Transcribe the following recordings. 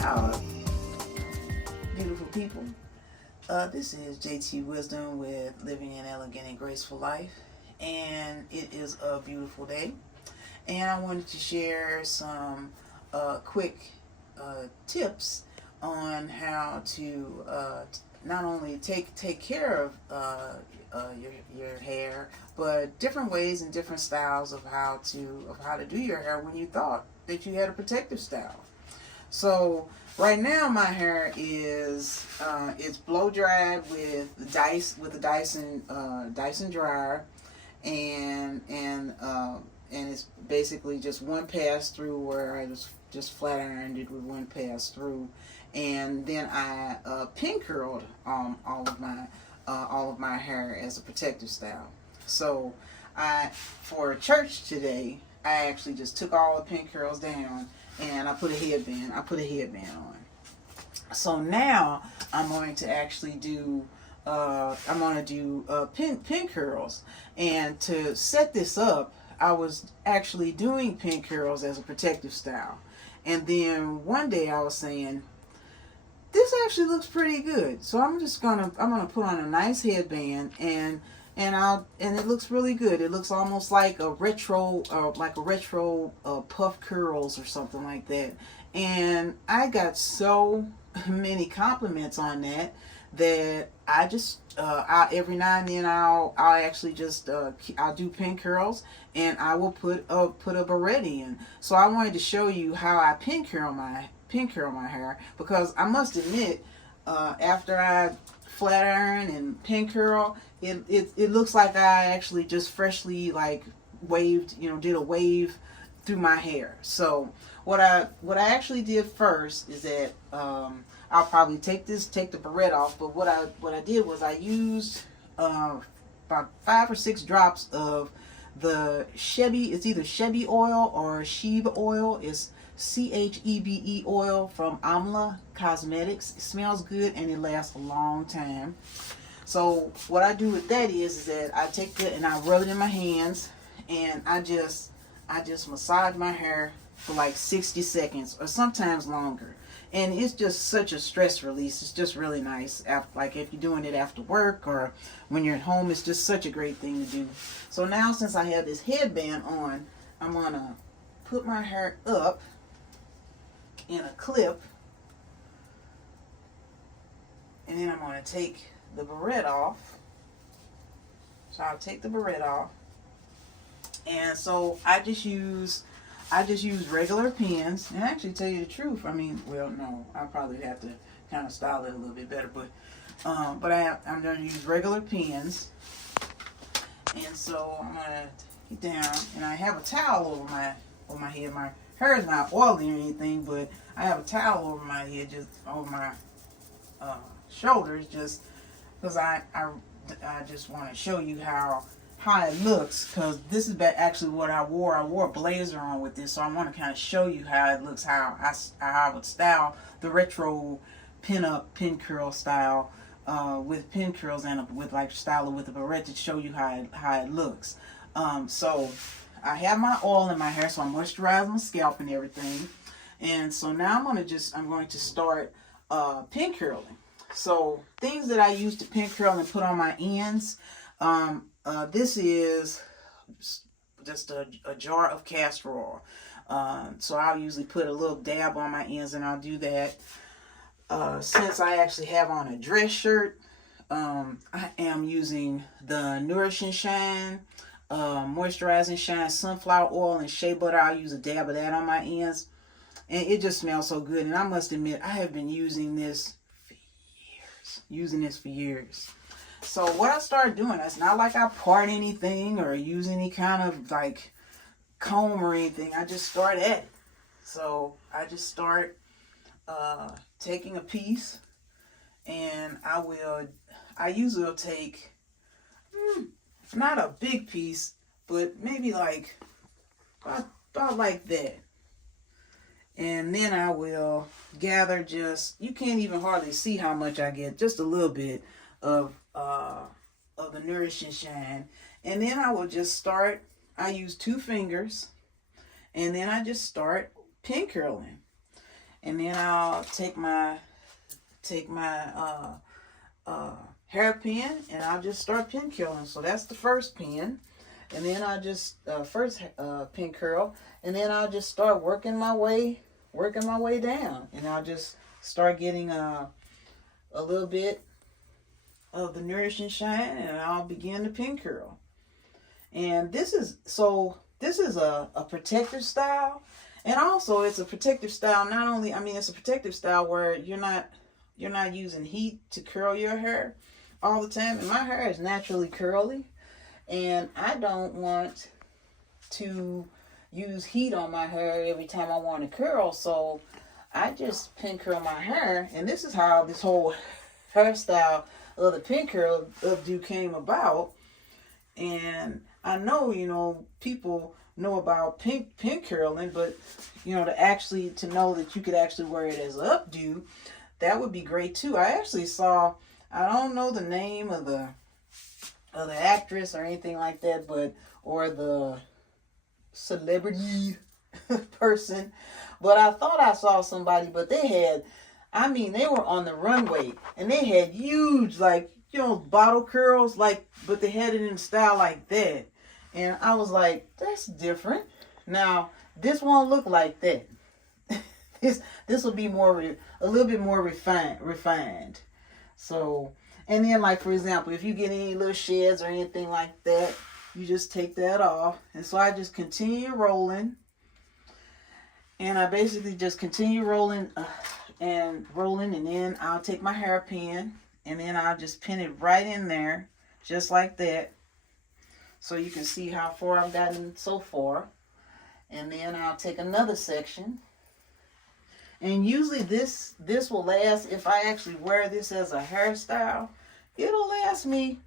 Ciao, beautiful people. This is JTwisdom with Living an Elegant and Graceful Life, and it is a beautiful day. And I wanted to share some quick tips on how to not only take care of your hair, but different ways and different styles of how to do your hair when you thought that you had a protective style. So right now my hair is it's blow dried with the Dyson dryer, and it's basically just one pass through where I just flat ironed it with one pass through, and then I pin curled all of my hair as a protective style. So for church today, I actually just took all the pin curls down and I put a headband on. So now I'm going to actually do pin curls. And to set this up, I was actually doing pin curls as a protective style. And then one day I was saying, this actually looks pretty good. So I'm gonna put on a nice headband, and it looks really good. It looks almost like a retro puff curls or something like that. And I got so many compliments on that I just every now and then I'll actually just I'll do pin curls, and I will put a barrette in. So I wanted to show you how I pin curl my hair, because I must admit, after I flat iron and pin curl, it looks like I actually just freshly did a wave through my hair. So what I actually did first is that I'll probably take the barrette off, but what I did was I used about 5 or 6 drops of the it's either Shebe oil or Shebe oil. It's CHEBE oil from Amla Cosmetics. It smells good and it lasts a long time. So what I do with that is that I take it and I rub it in my hands, and I just massage my hair for like 60 seconds or sometimes longer. And it's just such a stress release. It's just really nice. Like if you're doing it after work or when you're at home, it's just such a great thing to do. So now, since I have this headband on, I'm going to put my hair up in a clip, and then I'm going to take the barrette off. So I'll take the barrette off, and so I just use regular pins. And actually, tell you the truth, no, I probably have to kind of style it a little bit better, but I'm going to use regular pins. And so I'm going to get down, and I have a towel over my head. My hair is not oily or anything, but I have a towel over my head, just over my shoulders, just because I just want to show you how it looks, because this is actually what I wore. I wore a blazer on with this, so I want to kind of show you how it looks, how I would style the retro pin curl style with pin curls, and with style it with a barrette to show you how it looks. So I have my oil in my hair, so I'm moisturizing my scalp and everything. And so now I'm going to start pin curling. So things that I use to pin curl and put on my ends. This is just a jar of castor oil. So I'll usually put a little dab on my ends, and I'll do that. Since I actually have on a dress shirt, I am using the Nourish and Shine, Moisturize and Shine sunflower oil and shea butter. I'll use a dab of that on my ends, and it just smells so good. And I must admit, I have been using this for years. So what I started doing, it's not like I part anything or use any kind of comb or anything. I just start at it. So I just start taking a piece, and I usually will take not a big piece, but maybe about like that. And then I will gather you can't even hardly see how much I get, just a little bit of the Nourish and Shine. And then I will just start, I use 2 fingers, and then I just start pin curling. And then I'll take my hairpin and I'll just start pin curling. So that's the first pin. And then I just first pin curl, and then I'll just start working my way down, and I'll just start getting a little bit of the nourishing shine, and I'll begin to pin curl. And this is a protective style, and also it's a protective style. Not only, I mean, it's a protective style where you're not using heat to curl your hair all the time. And my hair is naturally curly, and I don't want to use heat on my hair every time I want to curl. So I just pin curl my hair, and this is how this whole hairstyle of the pin curl updo came about. And I know, people know about pin curling, but to know that you could actually wear it as an updo, that would be great too. I actually saw, I don't know the name of the actress or anything like that, or the celebrity person, but I thought I saw somebody, but they were on the runway, and they had huge, bottle curls, but they had it in style like that. And I was like, that's different. Now, this won't look like that. This will be a little bit more refined. So, and then, for example, if you get any little sheds or anything like that, you just take that off. And so I just continue rolling. And I basically just continue rolling, and then I'll take my hairpin, and then I'll just pin it right in there, just like that. So you can see how far I've gotten so far. And then I'll take another section. And usually this will last, if I actually wear this as a hairstyle, it'll last me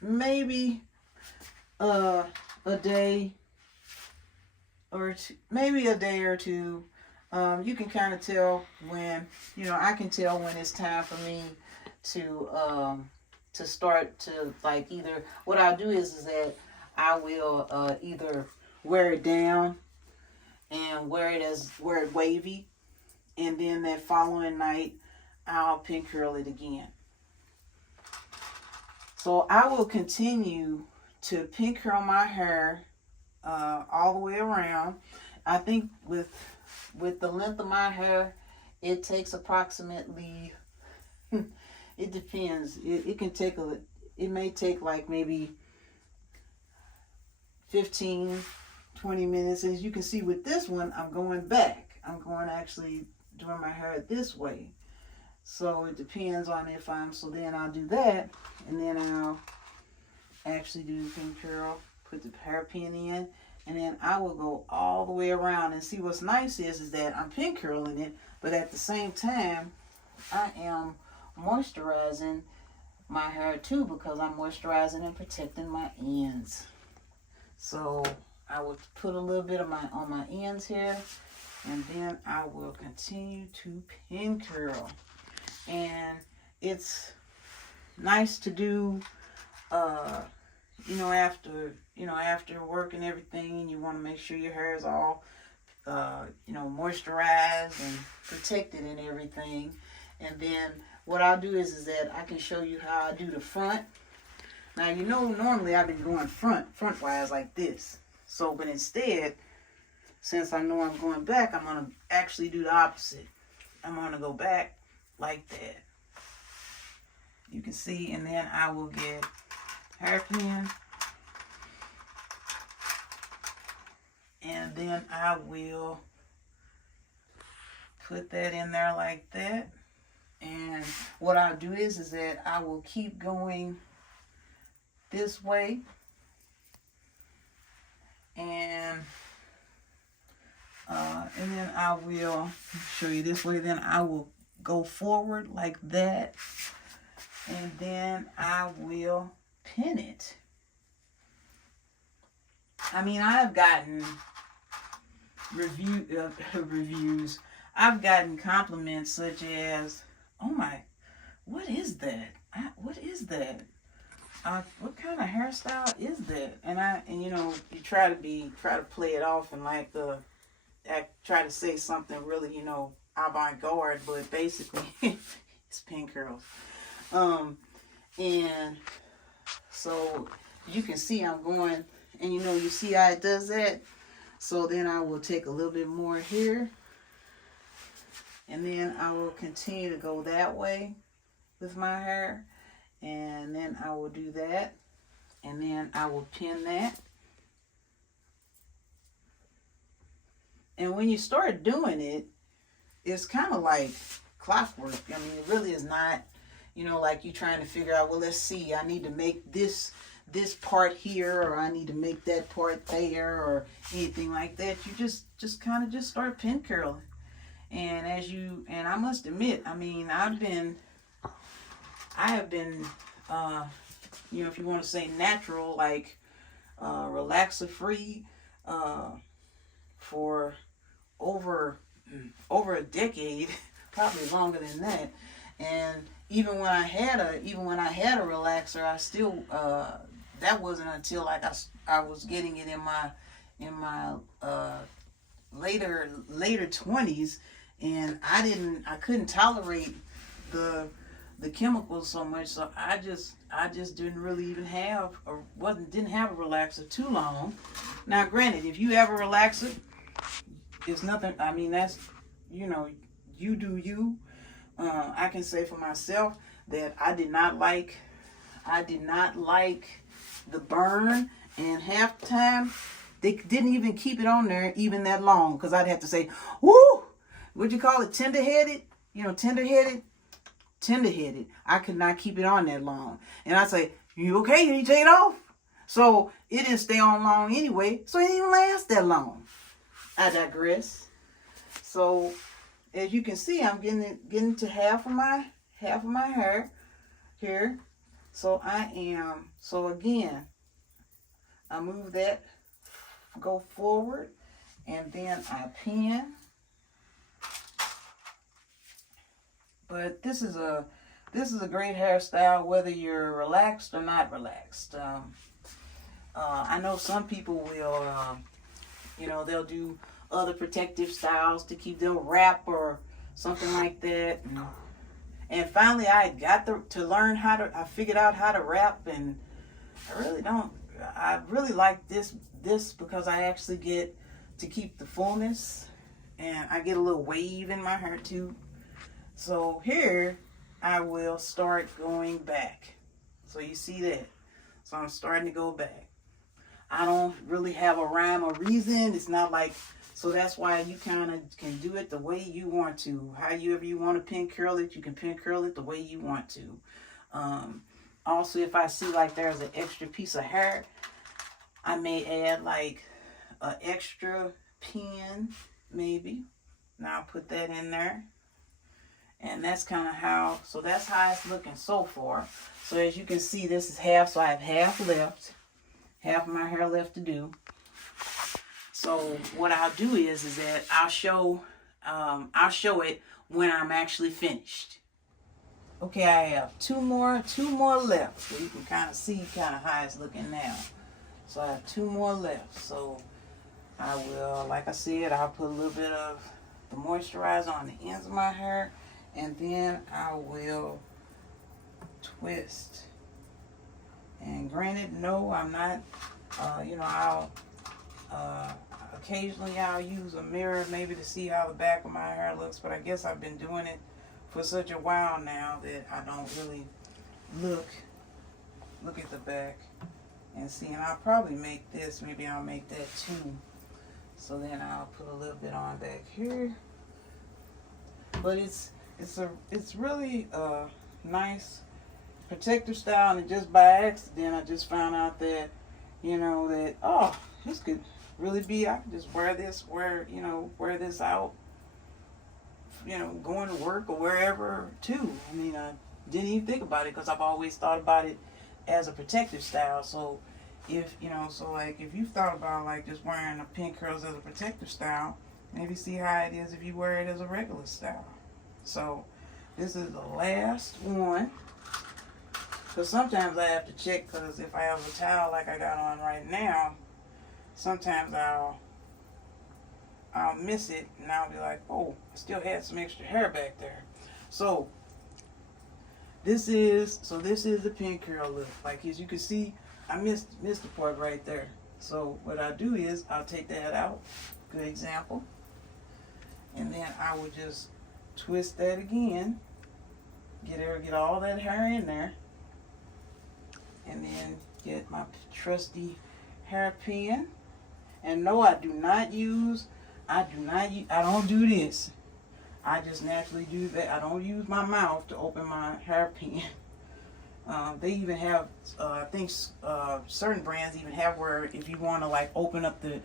maybe a day or two, maybe a day or two. You can kind of tell when, I can tell when it's time for me to start to, either, what I'll do is that I will either wear it down and wear it wavy, and then that following night I'll pin curl it again. So I will continue to pin curl my hair all the way around. I think with the length of my hair, it takes approximately, it depends. It may take maybe 15, 20 minutes. As you can see with this one, I'm going back. I'm going actually doing my hair this way. So it depends on so then I'll do that, and then I'll actually do the pin curl, put the hairpin in, and then I will go all the way around. And see, what's nice is that I'm pin curling it, but at the same time, I am moisturizing my hair too, because I'm moisturizing and protecting my ends. So I will put a little bit on my ends here, and then I will continue to pin curl. And it's nice to do, after work and everything. You want to make sure your hair is all, moisturized and protected and everything. And then what I'll do is that I can show you how I do the front. Now, normally I've been going front-wise like this. So, but instead, since I know I'm going back, I'm going to actually do the opposite. I'm going to go back like that. You can see, and then I will get hairpin, and then I will put that in there like that. And what I'll do is that I will keep going this way, and then I will show you this way. Then I will go forward like that, and then I will pin it. I mean, I've gotten reviews. I've gotten compliments such as, "Oh my, what is that? What is that? What kind of hairstyle is that?" And you try to play it off and try to say something really, avant-garde, but basically it's pin curls. And so you can see I'm going, and you see how it does that. So then I will take a little bit more here, and then I will continue to go that way with my hair, and then I will do that, and then I will pin that. And when you start doing it, it's kind of like clockwork. I mean, it really is not, like you trying to figure out, well, let's see, I need to make this part here, or I need to make that part there, or anything like that. You just kind of just start pin curling. And and I must admit, I mean, I have been, if you want to say natural, like relaxer free, for over a decade, probably longer than that. And even when I had a relaxer, I still that wasn't until like I was getting it in my later 20s, and I couldn't tolerate the chemicals so much, so I just didn't really even didn't have a relaxer too long. Now granted, if you have a relaxer, it's nothing, I mean, that's, you do you. I can say for myself that I did not like the burn, and half the time they didn't even keep it on there even that long, because I'd have to say, woo, what'd you call it, tender-headed? Tender-headed. I could not keep it on that long. And I'd say, you okay? You need to take it off? So it didn't stay on long anyway, so it didn't even last that long. I digress. So as you can see, I'm getting to half of my hair here. So so again, I move that, go forward, and then I pin. But this is a great hairstyle whether you're relaxed or not relaxed. I know some people will, they'll do other protective styles to keep them wrap or something like that. And finally, I figured out how to wrap, and I really like this because I actually get to keep the fullness, and I get a little wave in my hair too. So here, I will start going back. So you see that. So I'm starting to go back. I don't really have a rhyme or reason. It's not like, so that's why you kind of can do it the way you want to. However you want to pin curl it, you can pin curl it the way you want to. Also, if I see like there's an extra piece of hair, I may add like an extra pin, maybe. Now I'll put that in there. And that's kind of so that's how it's looking so far. So as you can see, this is half, so I have half left. Half of my hair left to do. So what I'll do is that I'll show it when I'm actually finished. Okay, I have two more left. So you can kind of see how it's looking now. So I have two more left. So I will, like I said, I'll put a little bit of the moisturizer on the ends of my hair, and then I will twist. And granted, no, I'm not, occasionally I'll use a mirror maybe to see how the back of my hair looks, but I guess I've been doing it for such a while now that I don't really look at the back and see. And I'll probably make this, maybe I'll make that too. So then I'll put a little bit on back here. But it's really a nice protective style, and just by accident I just found out that this could really be, I could just wear this out, going to work or wherever too. I mean, I didn't even think about it because I've always thought about it as a protective style. So if you've thought about like just wearing the pin curls as a protective style, maybe see how it is if you wear it as a regular style. So this is the last one. Because sometimes I have to check, because if I have a towel like I got on right now, sometimes I'll I'll miss it, and I'll be like, oh, I still had some extra hair back there. So this is the pin curl look. Like, as you can see, I missed the part right there. So what I do is I'll take that out, good example, and then I will just twist that again, get all that hair in there, and then get my trusty hairpin. And no, I don't do this. I just naturally do that. I don't use my mouth to open my hairpin. They even have, I think certain brands even have where if you want to like open up the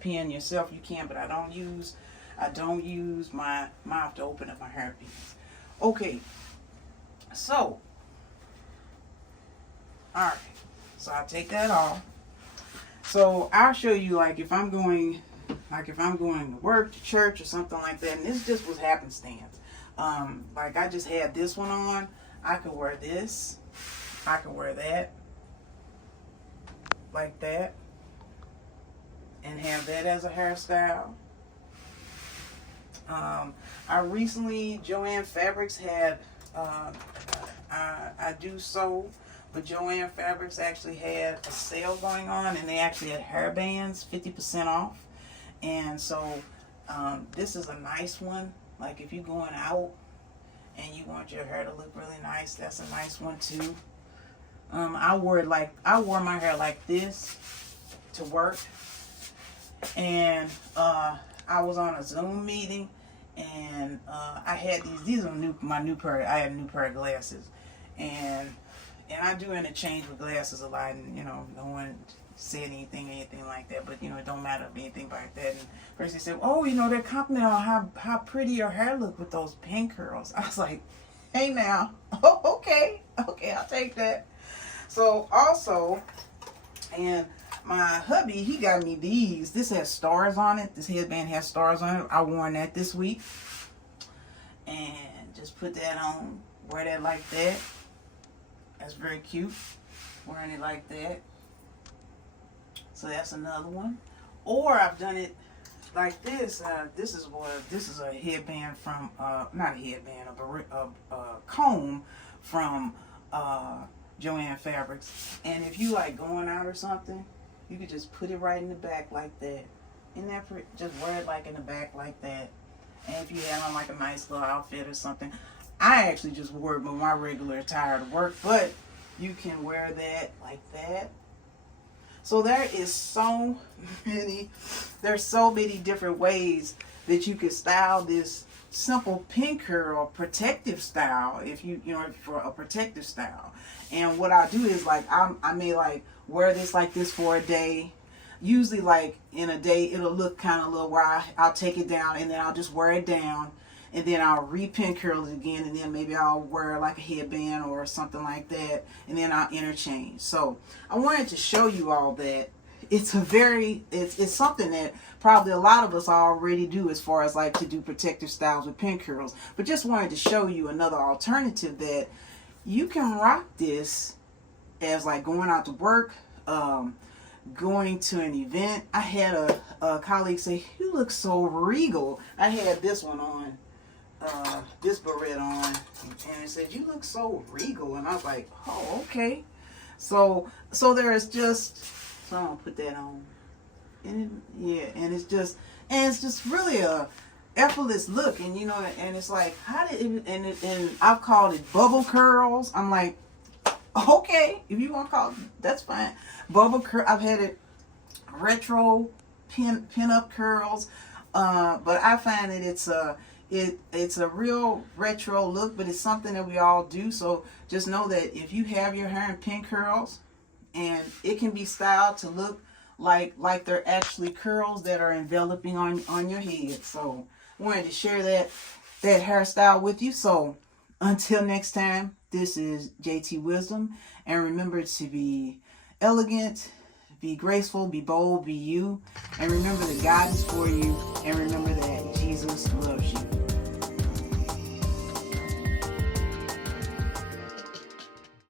pin yourself, you can. But I don't use my mouth to open up my hairpins. Okay, so all right, so I take that off. So I'll show you, like, if I'm going to work, to church, or something like that, and this just was happenstance. Like, I just had this one on. I could wear this. I could wear that, like that, and have that as a hairstyle. I recently, Joanne Fabrics had, I do sew, but Joanne Fabrics actually had a sale going on, and they actually had hair bands, 50% off. And so this is a nice one. Like, if you're going out and you want your hair to look really nice, that's a nice one too. I wore my hair like this to work, and I was on a Zoom meeting, and I had these are my new pair. I had a new pair of glasses, and I do interchange with glasses a lot, and no one said anything like that, but it don't matter if anything like that. And first they said, oh, they're complimenting on how pretty your hair look with those pin curls. I was like, hey now, oh, okay, I'll take that. So also, and my hubby, he got me these. This has stars on it. This headband has stars on it. I worn that this week, and just put that on, wear that like that. That's very cute, wearing it like that. So that's another one. Or I've done it like this. This is a headband from not a headband, a comb from Joanne Fabrics. And if you like going out or something, you could just put it right in the back like that. Just wear it like in the back like that. And if you have on like a nice little outfit or something, I actually just wore it with my regular attire to work, but you can wear that like that. So there's so many different ways that you could style this simple pin curl protective style, if for a protective style. And what I do is, like, I may like wear this like this for a day. Usually, like, in a day it'll look kind of little where I'll take it down, and then I'll just wear it down, and then I'll re-pin curl it again, and then maybe I'll wear like a headband or something like that, and then I'll interchange. So I wanted to show you all that. It's something that probably a lot of us already do, as far as like to do protective styles with pin curls. But just wanted to show you another alternative that you can rock this as like going out to work, going to an event. I had a colleague say, "You look so regal." I had this one on, this beret on, and it said, "You look so regal," and I was like, "Oh, okay." So there is just, so I'm gonna put that on, and it's just really a effortless look, and and it's like, how did it, and I've called it bubble curls. I'm like, okay, if you want to call it, that's fine. Bubble curl. I've had it retro pin up curls, but I find that it's a real retro look, but it's something that we all do. So just know that if you have your hair in pin curls, and it can be styled to look like they're actually curls that are enveloping on your head. So I wanted to share that hairstyle with you. So until next time, this is JTwisdom, and remember to be elegant, be graceful, be bold, be you, and remember that God is for you, and remember that Jesus loves you.